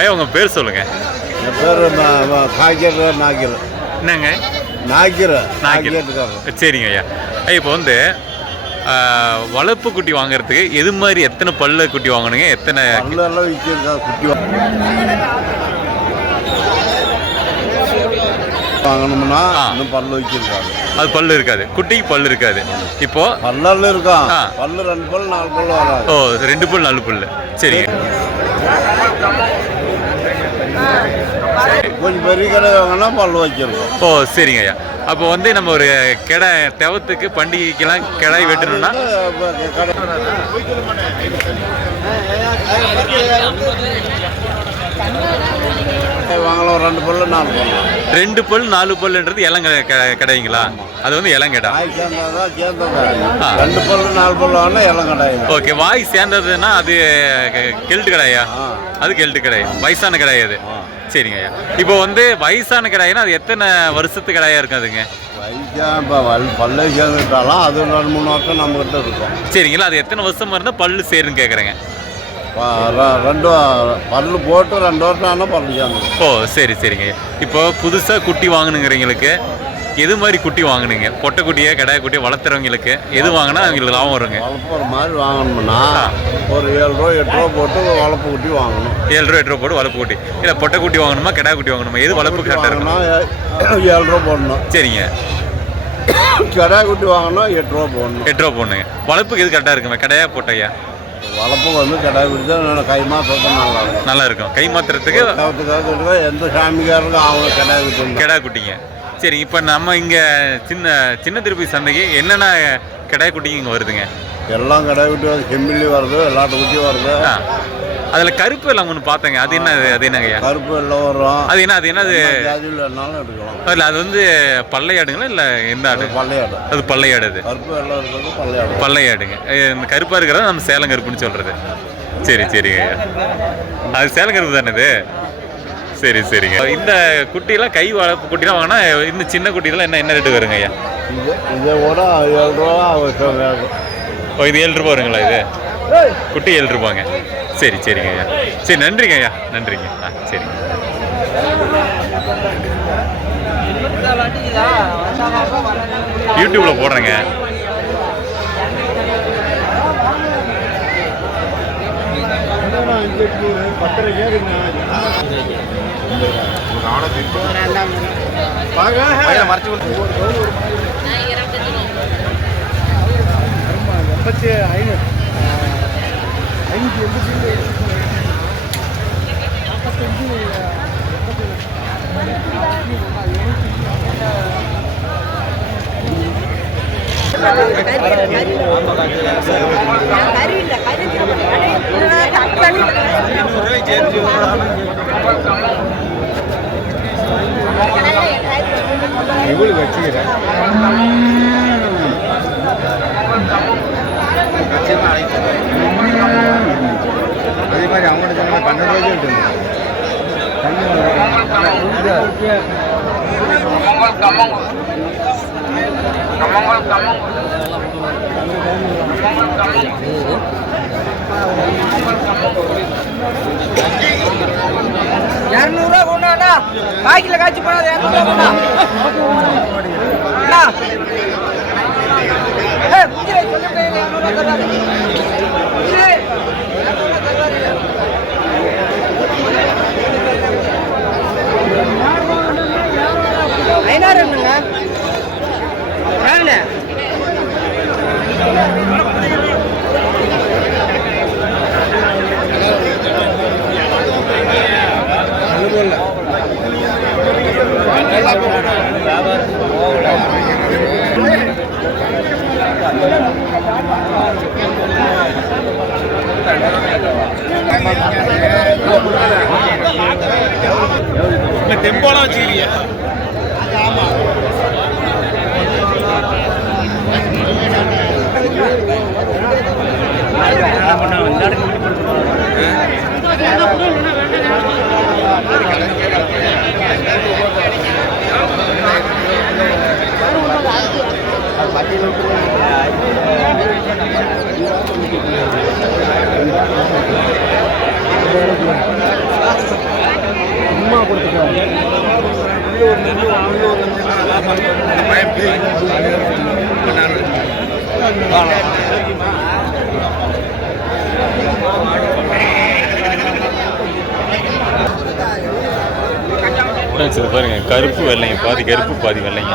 ஐயா உங்கள் பேர் சொல்லுங்கள். என் பேர் காய்கறி நாய்க்கர். என்னங்க? நாய்க்கர். சரிங்க ஐயா. இப்போ வந்து வளர்ப்பு குட்டி வாங்குறதுக்கு எது மாதிரி எத்தனை பல்லு குட்டி வாங்கணுங்க? எத்தனை பல்லெல்லாம் விற்கிறதா குட்டி வாங்கணும்னா இன்னும் பல்லு வைச்சிருக்காங்க. அது பல்லு இருக்காது, குட்டிக்கு பல்லு இருக்காது. இப்போ பல்லு இருக்கும், பல்லு 2 பல்லு 4 பல்லு வராது. ஓ 2 பல்லு 4 பல்லு. சரிங்க. கொஞ்சம் பெரிய கடை வாங்கினா பல்லு வச்சிருக்கோம். ஓ சரிங்க ஐயா. அப்போ வந்து நம்ம ஒரு கடை தெவத்துக்கு பண்டிகைக்கெல்லாம் கிடாய் வெட்டணும்னா வாங்கலாம். 2 பல்லு 4 பல்லு. 2 பல்லு 4 பல்லுன்றது இளங்க கடைங்களா? அது வந்து இளங்கடா. 2 பல்லு 4 பல்லு வாங்கினா இளங்கடை. ஓகே. வாய் சேர்ந்ததுன்னா அது கெல்ட்டு கடாயா? அது கெல்ட்டு கடை, வயசான கடாய் அது. சரிங்க ஐயா. இப்போ வந்து வயசான கடாய்னா அது எத்தனை வருஷத்து கடாயா இருக்காதுங்க? பல்லே சேர்ந்துட்டாலும் அது 2-3 வருஷம் நம்மகிட்ட இருக்கும். சரிங்களா. அது எத்தனை வருஷமா இருந்தால் பல்லு சேருன்னு கேட்குறேங்க. 2 பல்லு போட்டு 2 வருஷம் ஆனால் பல்லு சேர்ந்து. ஓ சரி சரிங்க. இப்போ புதுசாக குட்டி வாங்கணுங்கிறவங்களுக்கு எது மாதிரி குட்டி வாங்கணுங்க? பொட்டை குட்டியை கடாய் குட்டியை வளர்த்துறவங்களுக்கு எது வாங்கினா அவங்களுக்கு லாபம் வருங்க? வளர்ப்புற மாதிரி வாங்கணும்னா ஒரு 7 ரூபா 8 ரூபா போட்டு வளர்ப்பு குட்டி வாங்கணும். 7 ரூபா 8 ரூபா போட்டு வளர்ப்பு குட்டி. இல்லை பொட்டை குட்டி வாங்கணுமா கடாய் குட்டி வாங்கணுமா? எது வளர்ப்பு கரெக்டாக இருக்குன்னா 7 ரூபா போடணும். சரிங்க. கடாய் குட்டி வாங்கினா 8 ரூபா போடணும். 8 ரூபா போடணுங்க. வளர்ப்புக்கு எது கரெக்டாக இருக்குங்க? கடாயா பொட்டையா? வளர்ப்புக்கு வந்து கடாய் குட்டி தான் கை மாத்திரம் நல்லா இருக்கும். கை மாத்திரத்துக்கு எந்த சாமிக்காரருக்கும் அவங்க கடாய் குட்டி கடாய் குட்டிங்க. சரி. இப்போ நம்ம இங்கே சின்ன திருப்பதி சந்தைக்கு என்னென்ன கடாய் குட்டிங்க இங்கே வருதுங்க? எல்லாம் கடாய் குட்டி வருது, செம்பிள்ளி வருது, எல்லாட்டு குட்டியும் வருது. அதில் கருப்பு எல்லாம் ஒன்று பார்த்தேங்க. அது என்ன? அது என்னங்கய்யா? கருப்பு எல்லாம் வரும். அது என்ன? அது என்னது? என்னாலும் எடுக்கலாம். இல்லை அது வந்து பல்லையாடுங்களா இல்லை எந்த ஆடு? பல்லையாடு. அது பல்லையாடு. அது கருப்பு எல்லாம் இருக்கிறது பல்லையாடு. பல்லையாடுங்க. இந்த கருப்பாக இருக்கிறத நம்ம சேலம் கருப்புன்னு சொல்கிறது. சரி சரிங்க ஐயா. அது சேலம் கருப்பு தானே இது? சரி சரிங்க. இந்த குட்டியெல்லாம் கை வளர்ப்பு குட்டிலாம் வாங்கினா இன்னும் சின்ன குட்டிலாம் என்ன ரேட்டு வருங்க ஐயா? இதை கூட 7 ரூபா. ஓ இது 7 ரூபா வருங்களா? இது குட்டி 7 ரூபாங்க. சரி சரிங்க ஐயா. சரி நன்றிங்க ஐயா. நன்றிங்க. சரிங்க. யூடியூப்ல போடுறேங்க. அதே மாதிரி அவங்கள்ட்ட 12 ரூபா கொண்டாடா. காய்க்கில காய்ச்சி போனா 200 ரூபா கொண்டா. ஐநாருங்க டெம்போலாம் வச்சுக்கிறீங்க? பட்டியல் சரி பாருங்க, கருப்பு வெள்ளைங்க, பாதி கருப்பு பாதி வெள்ளைங்க.